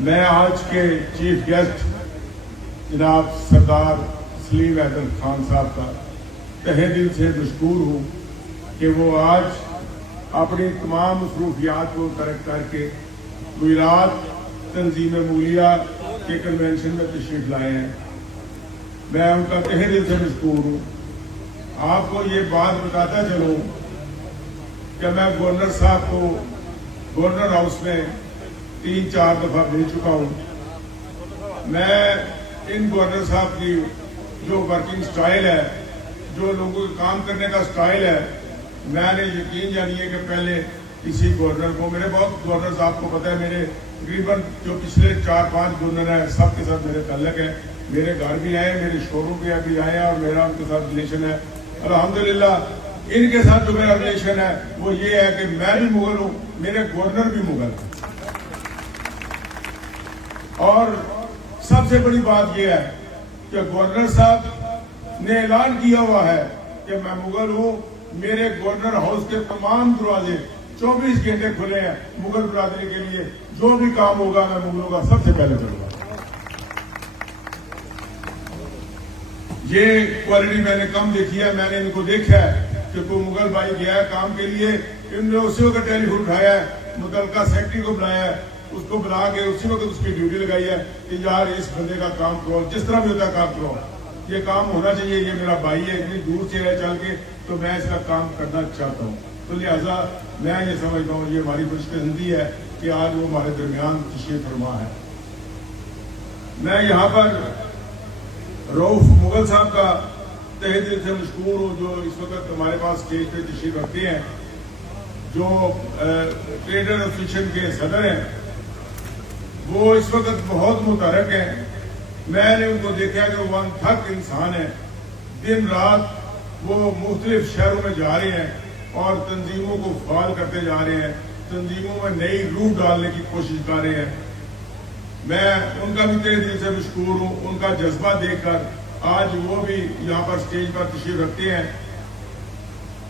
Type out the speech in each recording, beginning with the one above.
میں آج کے چیف گیسٹ جناب سردار سلیم حیدر خان صاحب کا تہہ دل سے مشکور ہوں کہ وہ آج اپنی تمام مصروفیات کو ترک کر کے گجرات تنظیم مولیہ کے کنونشن میں تشریف لائے ہیں. میں ان کا تہہ دل سے مشکور ہوں. آپ کو یہ بات بتاتا چلوں کہ میں گورنر صاحب کو گورنر ہاؤس میں 3-4 دفعہ مل چکا ہوں. میں ان گورنر صاحب کی جو ورکنگ سٹائل ہے، جو لوگوں کے کام کرنے کا سٹائل ہے، میں نے یقین جانیے کہ پہلے کسی گورنر کو، میرے بہت گورنر صاحب کو پتہ ہے، میرے تقریباً جو پچھلے 4-5 گورنر ہیں سب کے ساتھ میرے تعلق ہے. میرے گھر بھی آئے، میرے شوروم پہ بھی آئے ہیں، اور میرا ان کے ساتھ ریلیشن ہے. الحمدللہ ان کے ساتھ جو میرا ریلیشن ہے وہ یہ ہے کہ میں بھی مغل ہوں، میرے گورنر بھی مغل ہیں. اور سب سے بڑی بات یہ ہے کہ گورنر صاحب نے اعلان کیا ہوا ہے کہ میں مغل ہوں. میرے گورنر ہاؤس کے تمام دروازے 24 گھنٹے کھلے ہیں مغل برادری کے لیے. جو بھی کام ہوگا میں مغلوں کا سب سے پہلے کروں گا. یہ کوالٹی میں نے کم دیکھی ہے. میں نے ان کو دیکھا ہے کہ کوئی مغل بھائی گیا ہے کام کے لیے، ان نے اسی وقت ٹیلی فون اٹھایا ہے، متعلقہ سیکٹری کو بلایا ہے، اس کو بلا کے اسی وقت اس کی ڈیوٹی لگائی ہے کہ یار اس بندے کا کام کرو، جس طرح بھی ہوتا ہے کام کرو، یہ کام ہونا چاہیے، یہ میرا بھائی ہے، اتنی دور سے ہے چل کے، تو میں اس کا کام کرنا چاہتا ہوں. تو لہٰذا میں یہ سمجھتا ہوں یہ ہماری خوش قسمتی ہے کہ آج وہ ہمارے درمیان تشریف فرما ہے. میں یہاں پر رؤف مغل صاحب کا تہہ دل سے مشکور ہوں، جو اس وقت ہمارے پاس اسٹیج پہ تشریف رکھتے ہیں، جو ٹریڈر ایسوسیشن کے صدر ہیں. وہ اس وقت بہت متحرک ہیں. میں نے ان کو دیکھا کہ وہ انتھک انسان ہے. دن رات وہ مختلف شہروں میں جا رہے ہیں اور تنظیموں کو فعال کرتے جا رہے ہیں، تنظیموں میں نئی روح ڈالنے کی کوشش کر رہے ہیں. میں ان کا بھی تہہ دل سے مشکور ہوں. ان کا جذبہ دیکھ کر آج وہ بھی یہاں پر اسٹیج پر تشریف رکھتے ہیں.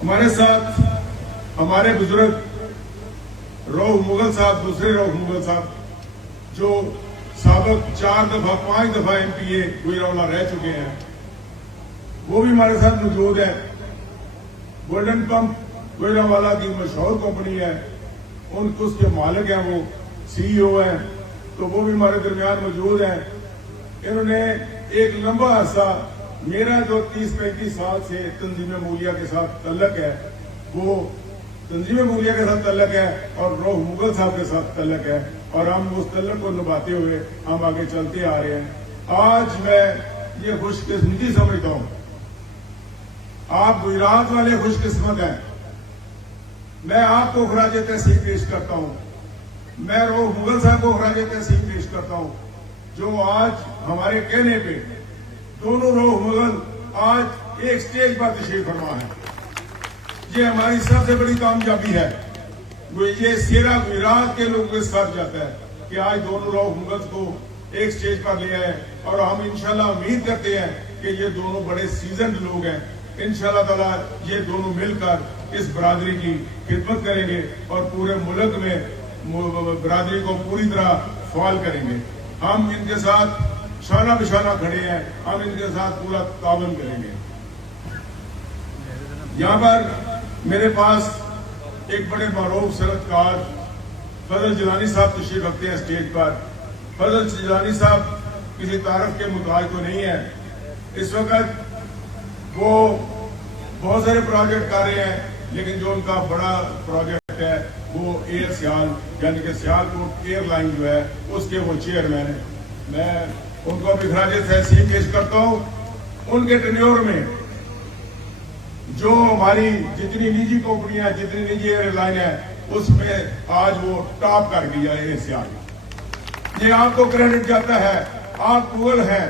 ہمارے ساتھ ہمارے بزرگ رؤف مغل صاحب، دوسرے رؤف مغل صاحب جو سابق 4 دفعہ 5 دفعہ MPA گوجرانوالہ رہ چکے ہیں، وہ بھی ہمارے ساتھ موجود ہیں. گولڈن پمپ گوجرانوالہ کی مشہور کمپنی ہے، ان کو اس کے مالک ہیں، وہ CEO ہیں، تو وہ بھی ہمارے درمیان موجود ہیں. انہوں نے ایک لمبا عرصہ، میرا جو 30-35 سال سے تنظیم مولیہ کے ساتھ تعلق ہے، وہ تنظیم مولیہ کے ساتھ تعلق ہے اور رؤف مغل صاحب کے ساتھ تعلق ہے، اور ہم اس تعلق کو نبھاتے ہوئے ہم آگے چلتے آ رہے ہیں. آج میں یہ خوش قسمتی سمجھتا ہوں، آپ گجرات والے خوش قسمت ہیں. میں آپ کو خراج تحسین پیش کرتا ہوں. میں رؤف مغل صاحب کو خراج تحسین پیش کرتا ہوں، جو آج ہمارے کہنے پہ دونوں رؤف مغل آج ایک سٹیج پر تشریف فرما ہے. یہ ہماری سب سے بڑی کامیابی ہے. یہ سیرا گجرات کے لوگوں کے ساتھ جاتا ہے کہ آج دونوں رؤف مغل کو ایک سٹیج پر لے آئے، اور ہم انشاءاللہ امید کرتے ہیں کہ یہ دونوں بڑے سیزنڈ لوگ ہیں. انشاءاللہ تعالی یہ دونوں مل کر اس برادری کی خدمت کریں گے اور پورے ملک میں برادری کو پوری طرح فعال کریں گے. ہم ان کے ساتھ شانہ بشانہ کھڑے ہیں، ہم ان کے ساتھ پورا تعاون کریں گے. یہاں پر میرے پاس ایک بڑے معروف صنعت کار فضل جیلانی صاحب تشریف رکھتے ہیں اسٹیج پر. فضل جیلانی صاحب کسی تعارف کے محتاج تو نہیں ہے. اس وقت وہ بہت سارے پروجیکٹ کر رہے ہیں، لیکن جو ان کا بڑا پروجیکٹ ہے وہ ایئر سیال، یعنی کہ سیالکوٹ ایئر لائن جو ہے اس کے وہ چیئرمین ہیں. میں ان کو بھی خراج تحسین پیش کرتا ہوں. ان کے ٹینیور میں جو ہماری جتنی نجی کمپنیاں، جتنی نجی ایئر لائن ہے، اس میں آج وہ ٹاپ کر گیا ہے ایئر سیال. یہ آپ کو کریڈٹ جاتا ہے. آپ مغل ہیں،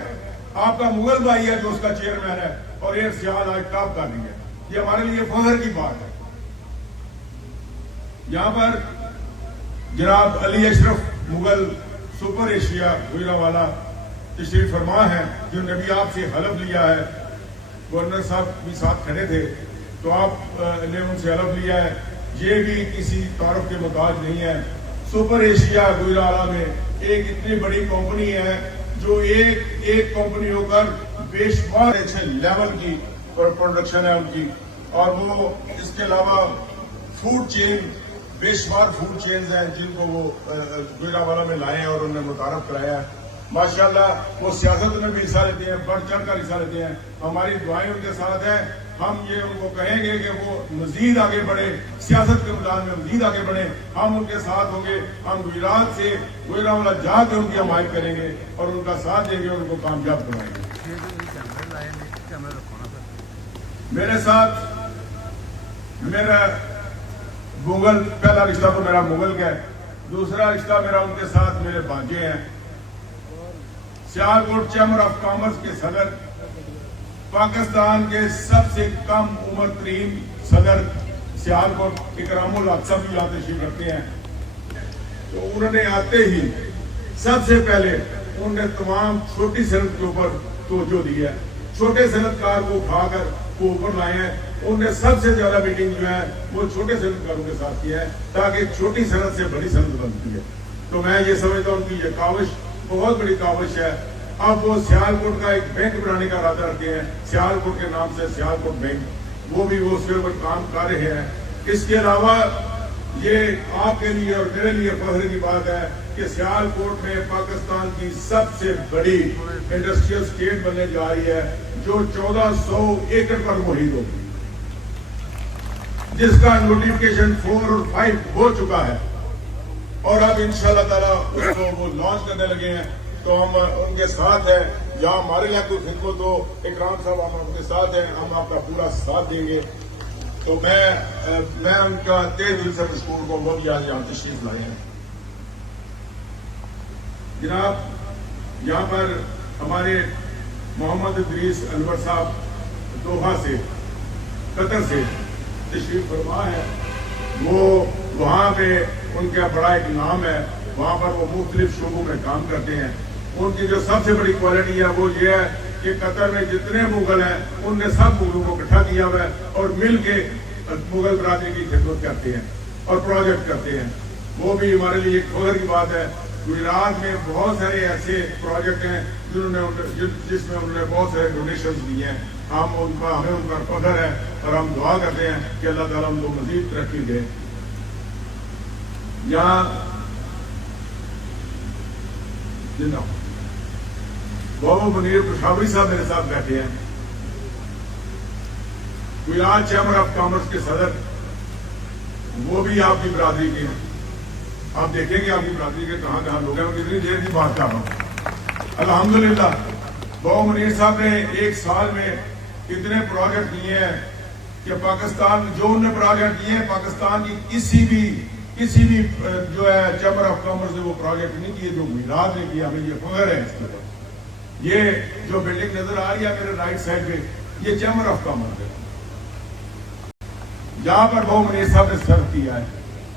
آپ کا مغل بھائی ہے جو اس کا چیئرمین ہے، اور ایئر سیال آج ٹاپ کر گیا. یہ ہمارے لیے فخر کی بات ہے. یہاں پر جناب علی اشرف مغل سپر ایشیا گوجرانوالہ تشریف فرما ہے، جنہوں نے بھی آپ سے حلف لیا ہے. گورنر صاحب بھی ساتھ کھڑے تھے تو آپ نے ان سے حلف لیا ہے. یہ بھی کسی تعارف کے محتاج نہیں ہے. सुपर एशिया गुजराला में एक इतनी बड़ी कंपनी है जो एक कंपनी होकर बेशुमार अच्छे लेवल की प्रोडक्शन है उनकी, और वो इसके अलावा फूड चेन, बेशुमार फूड चेन्स हैं जिनको वो गुजरावाला में लाए हैं और उन्हें मुतारफ कराया है। माशाल्लाह वो सियासत में भी हिस्सा लेते हैं, बढ़ चढ़ कर हिस्सा लेते हैं। हमारी दुआएं उनके साथ हैं। हम ये उनको कहेंगे कि वो मजीद आगे बढ़े, सियासत के मैदान में मजीद आगे बढ़े। हम उनके साथ होंगे। हम गुजरात से गुजरावाला जाकर उनकी हमायत करेंगे और उनका साथ देंगे, उनको कामयाब बनाएंगे। मेरे साथ मेरा मुगल, पहला रिश्ता तो मेरा मुगल का है, दूसरा रिश्ता मेरा उनके साथ मेरे भांजे हैं। सियालकोट चैम्बर ऑफ कॉमर्स के सदर, पाकिस्तान के सबसे कम उम्र तरीन सदर सियालकोट इकरामुल हक साहब भी यहाँ तशरीफ रखते हैं। तो उन्होंने आते ही सबसे पहले उन्होंने तमाम छोटी सनत के ऊपर तवज्जो दी है, छोटे सनतकार को उठाकर वो ऊपर लाए हैं। उन्होंने सबसे ज्यादा मीटिंग जो है वो छोटे सनतकारों के साथ किया है ताकि छोटी सनत से बड़ी सनत बनती है। तो मैं ये समझता हूँ उनकी ये काविश बहुत बड़ी काविश है। अब वो सियालकोट का एक बैंक बनाने का इरादा रखते हैं, सियालकोट के नाम से सियालकोट बैंक, वो भी वो उसके ऊपर काम कर रहे हैं। इसके अलावा ये आपके लिए और मेरे लिए फख्र की बात है कि सियालकोट में पाकिस्तान की सबसे बड़ी इंडस्ट्रियल स्टेट बनने जा रही है जो 1400 एकड़ पर मुहित होगी, जिसका नोटिफिकेशन 4 और 5 हो चुका है और अब इंशाल्लाह ताला उसको वो लॉन्च करने लगे हैं। तो हम उनके साथ हैं। जहां हमारे लिए कोई खिदमत हो, इकराम साहब हम उनके साथ हैं, हम आपका पूरा साथ देंगे। तो मैं उनका तहे दिल से मशकूर को बहुत याद यहाँ तशरीफ लाए हैं। जनाब, यहाँ पर हमारे मोहम्मद इदरीस अनवर साहब दोहा से, कतर से तशरीफ फरमा है। वो वहाँ पे उनका बड़ा एक नाम है, वहाँ पर वो मुख्तलिफ शोबों में काम करते हैं। उनकी जो सबसे बड़ी क्वालिटी है वो ये है कि कतर में जितने मुगल हैं उनने सब मुगलों को इकट्ठा किया हुआ है और मिल के मुगल बरादरी की खिदमत करते हैं और प्रोजेक्ट करते हैं। वो भी हमारे लिए एक फख्र की बात है। गुजरात में बहुत सारे ऐसे प्रोजेक्ट हैं जिसमें उन्होंने बहुत सारे डोनेशन दिए हैं। हमें उन पर फख्र है और हम दुआ करते हैं कि अल्लाह ताला उनको मजीद तरक्की दे। यहाँ बाबू मुनीर पेशावरी साहब मेरे साथ बैठे हैं, गुजरात चैम्बर ऑफ कॉमर्स के सदर, वो भी आपकी बरादरी के हैं। आप देखेंगे आपकी बरादरी के कहां कहां लोग हैं। मैं कितनी देर की बात कर रहा हूं। अल्हम्दुलिल्लाह बाबू मुनीर साहब ने एक साल में इतने प्रोजेक्ट दिए हैं कि पाकिस्तान जो उन्होंने प्रोजेक्ट दिए हैं, पाकिस्तान की किसी भी जो है चैम्बर ऑफ कॉमर्स ने वो प्रोजेक्ट नहीं किए जो गुजरात ने किया। हमें ये फख्र है इसके ऊपर। ये जो बिल्डिंग नजर आ रही है मेरे राइट साइड पे, ये चैम्बर ऑफ कॉमर्स है, जहां पर बाबू मुनीर साहब ने सर्व किया है।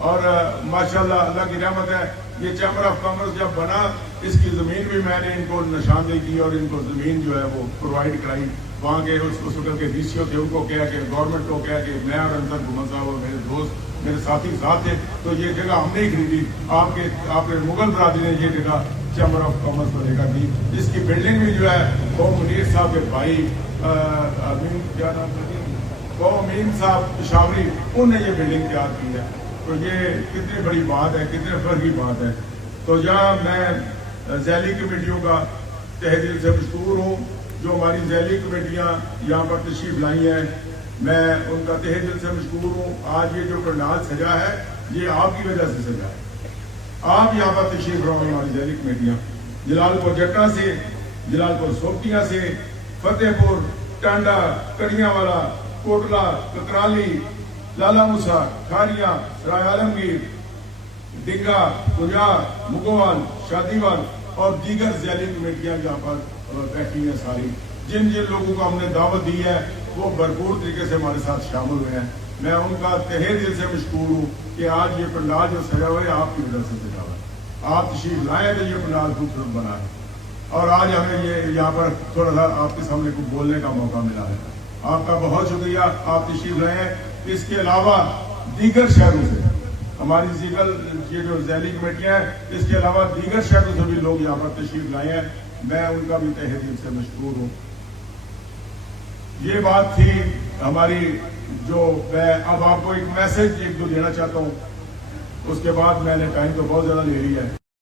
और माशाल्लाह अल्लाह की रहमत है, ये चैम्बर ऑफ कॉमर्स जब बना, इसकी जमीन भी मैंने इनको निशानदेही की और इनको जमीन जो है वो प्रोवाइड कराई। वहाँ के उस वक्त के डीसीओ थे, उनको कह के गवर्नमेंट को कह के मैं और अंतर घुमन साहब और मेरे दोस्त मेरे साथी साथ थे। तो ये जगह हमने ही खरीदी। आपके मुगल बरादरी ने ये जगह चैम्बर ऑफ कॉमर्स को लेकर दी, जिसकी बिल्डिंग भी जो है वो मुनीर साहब के भाई अमीन साहब पेशावरी, उनने ये बिल्डिंग तैयार की है। तो ये कितनी बड़ी बात है, कितने फख्र की बात है। तो यहाँ मैं ज़ैली कमेटियों का तहे दिल से मशकूर हूँ, जो हमारी ज़ैली कमेटियाँ यहाँ पर तशरीफ लाई हैं, मैं उनका तहे दिल से मशकूर हूँ। आज ये जो पंडाल सजा है ये आपकी वजह से सजा है। आप यहाँ पर तशरीफ रहो, हमारी ज़ैली कमेटियाँ जलालपुर जट्टा से, जलालपुर सोपटिया से, फतेहपुर, टांडा, कड़ियावाला, कोटला, ककराली, लाला मूसा, खारिया, राय आलमगीर, डिंगा, कुजा, मुगोवाल, शादीवाल और दीगर ज़ैली कमेटियाँ यहाँ पर बैठी हैं सारी। जिन जिन लोगों को हमने दावत दी है वो भरपूर तरीके से हमारे साथ शामिल हुए हैं। मैं उनका तहे दिल से मशकूर हूँ कि आज ये पंडाल जो सजा हुआ है आपकी वजह से सजा हुआ है। आप तशरीफ लाए तो ये पंडाल खूबसूरत बना है और आज हमें ये यहाँ पर थोड़ा सा आपके सामने कुछ बोलने का मौका मिला है। आपका बहुत शुक्रिया, आप तशरीफ लाए हैं। इसके अलावा दीगर शहरों से ہماری یہ جو ذیلی کمیٹیاں ہیں، اس کے علاوہ دیگر شہروں سے بھی لوگ یہاں پر تشریف لائے ہیں، میں ان کا بھی تہہ دل سے مشکور ہوں۔ یہ بات تھی ہماری، جو میں اب آپ کو ایک میسج ایک دو دینا چاہتا ہوں، اس کے بعد میں نے ٹائم تو بہت زیادہ لے لیا ہے۔